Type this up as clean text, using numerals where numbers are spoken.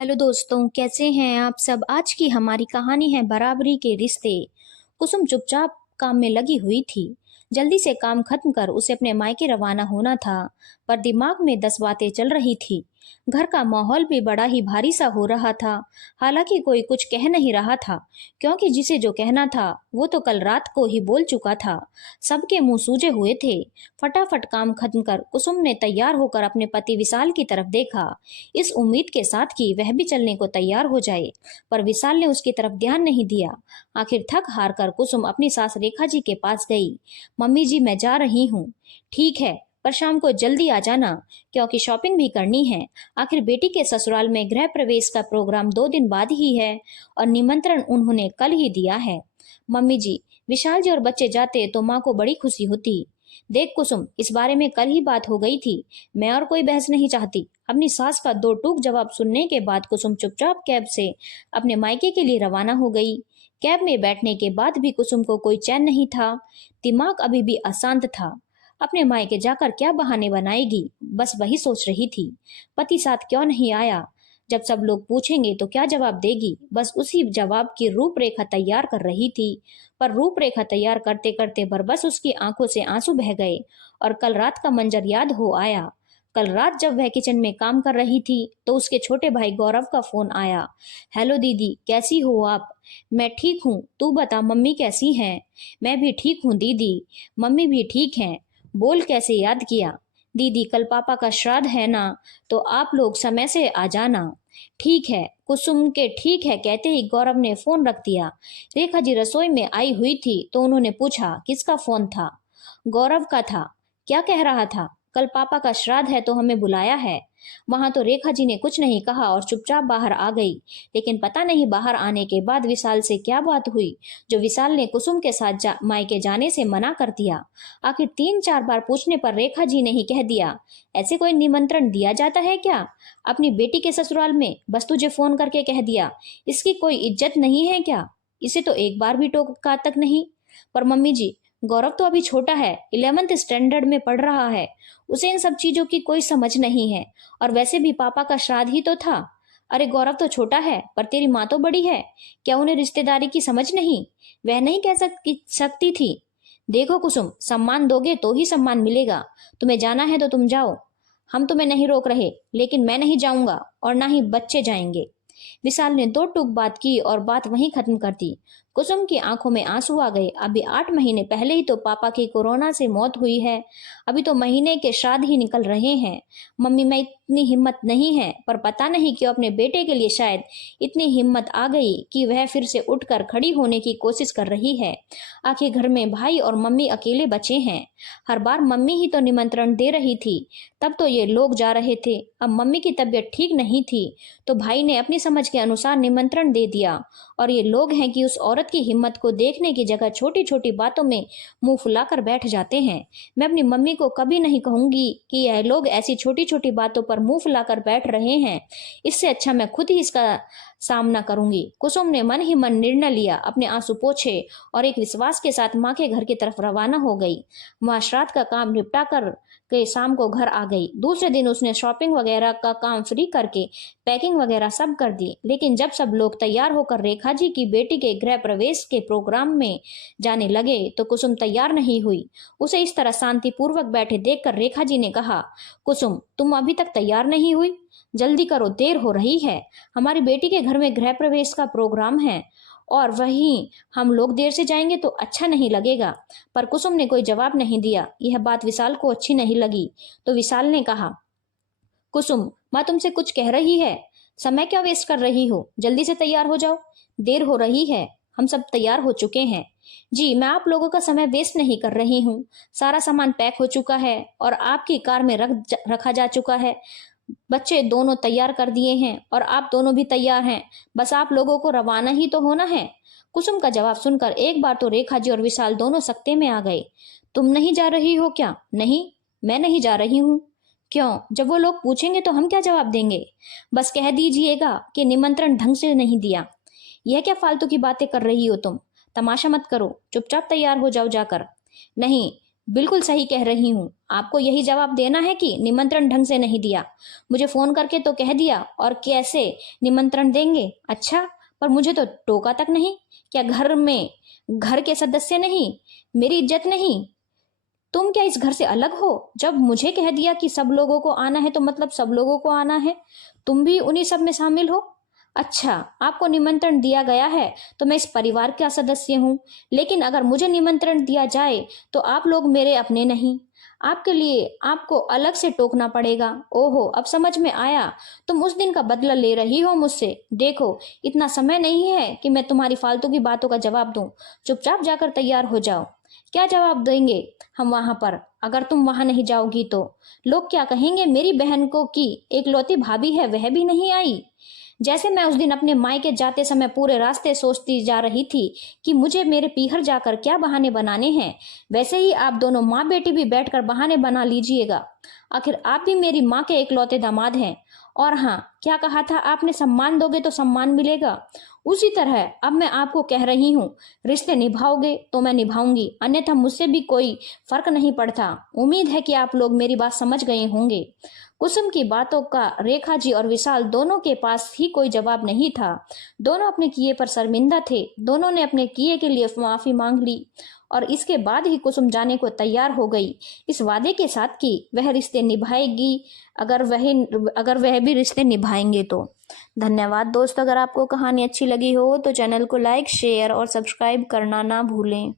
Hello दोस्तों, कैसे हैं आप सब। आज की हमारी कहानी है बराबरी के रिश्ते। कुसुम चुपचाप काम में लगी हुई थी। जल्दी से काम खत्म कर उसे अपने मायके रवाना होना था, पर दिमाग में 10 बातें चल रही थी। घर का माहौल भी बड़ा ही भारी सा हो रहा था। हालांकि कोई कुछ कह नहीं रहा था, क्योंकि जिसे जो कहना था वो तो कल रात को ही बोल चुका था। सबके मुंह सूजे हुए थे। फटाफट काम खत्म कर कुसुम ने तैयार होकर अपने पति विशाल की तरफ देखा, इस उम्मीद के साथ कि वह भी चलने को तैयार हो जाए। पर विशाल ने उसकी तरफ ध्यान नहीं दिया। आखिर थक हार कर कुसुम अपनी सास रेखा जी के पास गई। मम्मी जी, मैं जा रही हूँ। ठीक है, पर शाम को जल्दी आ जाना, क्योंकि शॉपिंग भी करनी है। आखिर बेटी के ससुराल में गृह प्रवेश का प्रोग्राम 2 दिन बाद ही है, और निमंत्रण उन्होंने कल ही दिया है। मम्मी जी, विशाल जी और बच्चे जाते तो माँ को बड़ी खुशी होती। देख कुसुम, इस बारे में कल ही बात हो गई थी। मैं और कोई बहस नहीं चाहती। अपनी सास का दो टूक जवाब सुनने के बाद कुसुम चुपचाप कैब से अपने मायके के लिए रवाना हो गई। कैब में बैठने के बाद भी कुसुम को कोई चैन नहीं था। दिमाग अभी भी अशांत था। अपने मायके जाकर क्या बहाने बनाएगी, बस वही सोच रही थी। पति साथ क्यों नहीं आया? जब सब लोग पूछेंगे तो क्या जवाब देगी, बस उसी जवाब की रूपरेखा तैयार कर रही थी। पर रूपरेखा तैयार करते करते बरबस उसकी आंखों से आंसू बह गए, और कल रात का मंजर याद हो आया। कल रात जब वह किचन में काम कर रही थी तो उसके छोटे भाई गौरव का फोन आया। हेलो दीदी, कैसी हो आप? मैं ठीक हूँ, तू बता मम्मी कैसी हैं? मैं भी ठीक हूँ दीदी, मम्मी भी ठीक हैं। बोल, कैसे याद किया? दीदी, कल पापा का श्राद्ध है ना, तो आप लोग समय से आ जाना। ठीक है। कुसुम के ठीक है कहते ही गौरव ने फोन रख दिया। रेखा जी रसोई में आई हुई थी तो उन्होंने पूछा, किसका फोन था? गौरव का था। क्या कह रहा था? कल पापा का श्राद्ध है तो हमें बुलाया है। वहां तो रेखा जी ने कुछ नहीं कहा और चुपचाप बाहर आ गई। लेकिन पता नहीं बाहर आने के बाद विशाल से क्या बात हुई, जो विशाल ने कुसुम के साथ मायके जाने से मना कर दिया। आखिर 3-4 बार पूछने पर रेखा जी ने ही कह दिया, ऐसे कोई निमंत्रण दिया जाता है क्या अपनी बेटी के ससुराल में? बस तुझे फोन करके कह दिया, इसकी कोई इज्जत नहीं है क्या? इसे तो एक बार भी टोका तक नहीं। पर मम्मी जी, गौरव तो अभी छोटा है, 11th स्टैंडर्ड में पढ़ रहा है। उसे इन सब चीजों की कोई समझ नहीं है। और वैसे भी पापा का श्राद्ध ही तो था। अरे गौरव तो छोटा है, पर तेरी माँ तो बड़ी है। क्या उन्हें रिश्तेदारी की समझ नहीं? वह नहीं कह सकती थी? देखो कुसुम, सम्मान दोगे तो ही सम्मान मिलेगा। तुम्हें जाना है तो तुम जाओ, हम तुम्हें नहीं रोक रहे, लेकिन मैं नहीं जाऊंगा और ना ही बच्चे जाएंगे। विशाल ने दो टूक बात की और बात वहीं खत्म कर दी। कुसुम की आंखों में आंसू आ गए। अभी 8 महीने पहले ही तो पापा की कोरोना से मौत हुई है। अभी तो महीने के श्राद्ध ही निकल रहे हैं। मम्मी, मैं इतनी हिम्मत नहीं है, पर पता नहीं क्यों अपने बेटे के लिए शायद इतनी हिम्मत आ गई कि वह फिर से उठकर खड़ी होने की कोशिश कर रही है। आखिर घर में भाई और मम्मी अकेले बचे हैं। हर बार मम्मी ही तो निमंत्रण दे रही थी, तब तो ये लोग जा रहे थे। अब मम्मी की तबीयत ठीक नहीं थी तो भाई ने अपनी समझ के अनुसार निमंत्रण दे दिया। और ये लोग हैं कि उस औरत की हिम्मत को देखने की जगह छोटी छोटी बातों में मुंह फुलाकर बैठ जाते हैं। मैं अपनी मम्मी को कभी नहीं कहूंगी कि यह लोग ऐसी छोटी छोटी बातों पर मुंह फुलाकर बैठ रहे हैं। इससे अच्छा मैं खुद ही इसका सामना करूंगी। कुसुम ने मन ही मन निर्णय लिया, अपने आंसू पोछे और एक विश्वास के साथ माँ के घर की तरफ रवाना हो गई। वहां श्राद्ध का काम निपटा कर के शाम को घर आ गई। दूसरे दिन उसने शॉपिंग वगैरह का काम फ्री करके पैकिंग वगैरह सब कर दी। लेकिन जब सब लोग तैयार होकर रेखा जी की बेटी के गृह प्रवेश के प्रोग्राम में जाने लगे तो कुसुम तैयार नहीं हुई। उसे इस तरह शांतिपूर्वक बैठे देखकर रेखा जी ने कहा, कुसुम, तुम अभी तक तैयार नहीं हुई? जल्दी करो, देर हो रही है। हमारी बेटी के घर में गृह प्रवेश का प्रोग्राम है, और वहीं हम लोग देर से जाएंगे तो अच्छा नहीं लगेगा। पर कुसुम ने कोई जवाब नहीं दिया। यह बात विशाल को अच्छी नहीं लगी तो विशाल ने कहा, कुसुम, माँ तुमसे कुछ कह रही है। समय क्यों वेस्ट कर रही हो? जल्दी से तैयार हो जाओ, देर हो रही है। हम सब तैयार हो चुके हैं। जी, मैं आप लोगों का समय वेस्ट नहीं कर रही हूँ। सारा सामान पैक हो चुका है और आपकी कार में रखा जा चुका है। बच्चे दोनों तैयार कर दिए हैं और आप दोनों भी तैयार हैं। बस आप लोगों को रवाना ही तो होना है। कुसुम का जवाब सुनकर एक बार तो रेखा जी और विशाल दोनों सकते में आ गए। तुम नहीं जा रही हो क्या? नहीं, मैं नहीं जा रही हूँ। क्यों? जब वो लोग पूछेंगे तो हम क्या जवाब देंगे? बस कह दीजिएगा कि निमंत्रण ढंग से नहीं दिया। यह क्या फालतू की बातें कर रही हो तुम? तमाशा मत करो, चुपचाप तैयार हो जाओ जाकर। नहीं, बिल्कुल सही कह रही हूँ। आपको यही जवाब देना है कि निमंत्रण ढंग से नहीं दिया। मुझे फोन करके तो कह दिया, और कैसे निमंत्रण देंगे? अच्छा, पर मुझे तो टोका तक नहीं। क्या घर के सदस्य नहीं? मेरी इज्जत नहीं? तुम क्या इस घर से अलग हो? जब मुझे कह दिया कि सब लोगों को आना है तो मतलब सब लोगों को आना है। तुम भी उन्हीं सब में शामिल हो। अच्छा, आपको निमंत्रण दिया गया है तो मैं इस परिवार का सदस्य हूँ, लेकिन अगर मुझे निमंत्रण दिया जाए तो आप लोग मेरे अपने नहीं। आपके लिए आपको अलग से टोकना पड़ेगा। ओहो, अब समझ में आया। तुम उस दिन का बदला ले रही हो मुझसे। देखो, इतना समय नहीं है कि मैं तुम्हारी फालतू की बातों का जवाब दूं। चुपचाप जाकर तैयार हो जाओ। क्या जवाब देंगे हम वहां पर, अगर तुम वहां नहीं जाओगी तो? लोग क्या कहेंगे मेरी बहन को कि एकलौती भाभी है, वह भी नहीं आई। जैसे मैं उस दिन अपने मायके जाते समय पूरे रास्ते सोचती जा रही थी कि मुझे मेरे पीहर जाकर क्या बहाने बनाने हैं, वैसे ही आप दोनों माँ बेटी भी बैठकर बहाने बना लीजिएगा। आखिर आप भी मेरी माँ के इकलौते दामाद हैं। और हाँ, क्या कहा था आपने, सम्मान दोगे तो सम्मान मिलेगा। उसी तरह अब मैं आपको कह रही हूँ, रिश्ते निभाओगे तो मैं निभाऊंगी, अन्यथा मुझसे भी कोई फर्क नहीं पड़ता। उम्मीद है कि आप लोग मेरी बात समझ गए होंगे। कुसुम की बातों का रेखा जी और विशाल दोनों के पास ही कोई जवाब नहीं था। दोनों अपने किए पर शर्मिंदा थे। दोनों ने अपने किए के लिए माफी मांग ली और इसके बाद ही कुसुम जाने को तैयार हो गई, इस वादे के साथ कि वह रिश्ते निभाएगी, अगर वह भी रिश्ते निभाएंगे तो। धन्यवाद दोस्तों। अगर आपको कहानी अच्छी लगी हो तो चैनल को लाइक, शेयर और सब्सक्राइब करना ना भूलें।